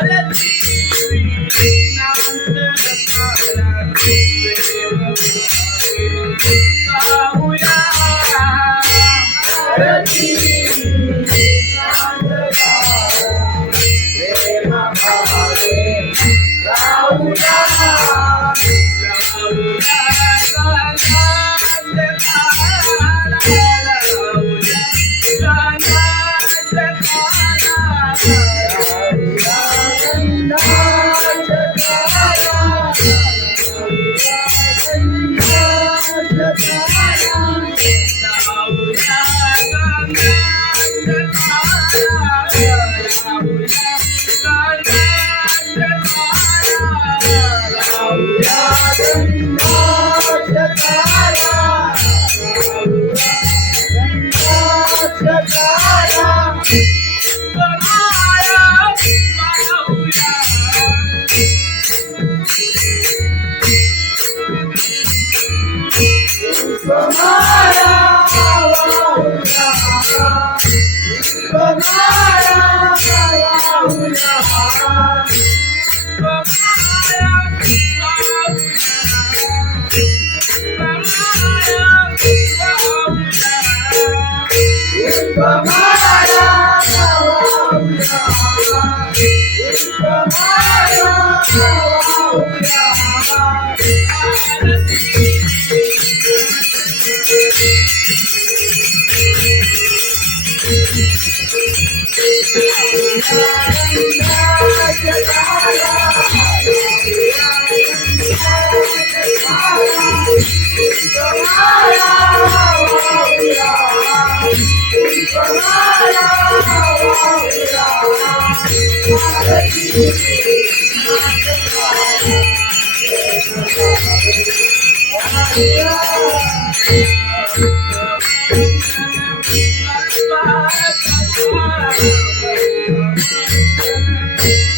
Thank you. Yeah.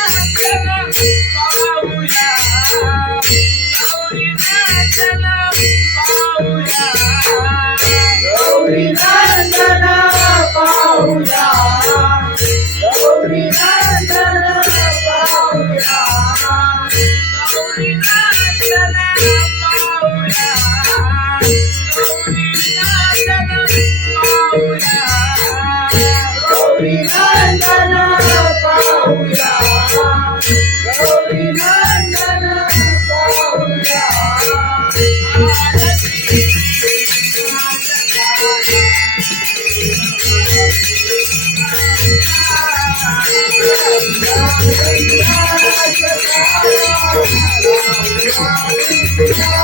Peace.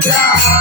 गाऊया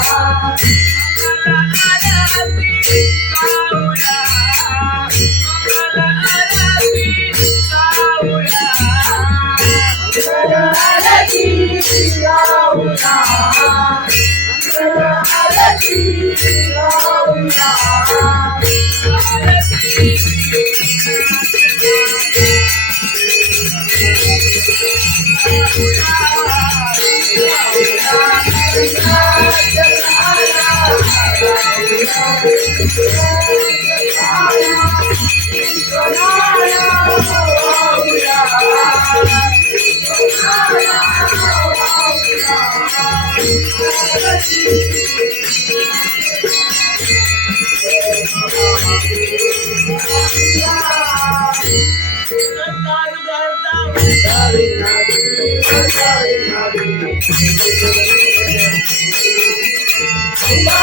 Mangal Aarti गाऊया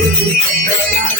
Mangal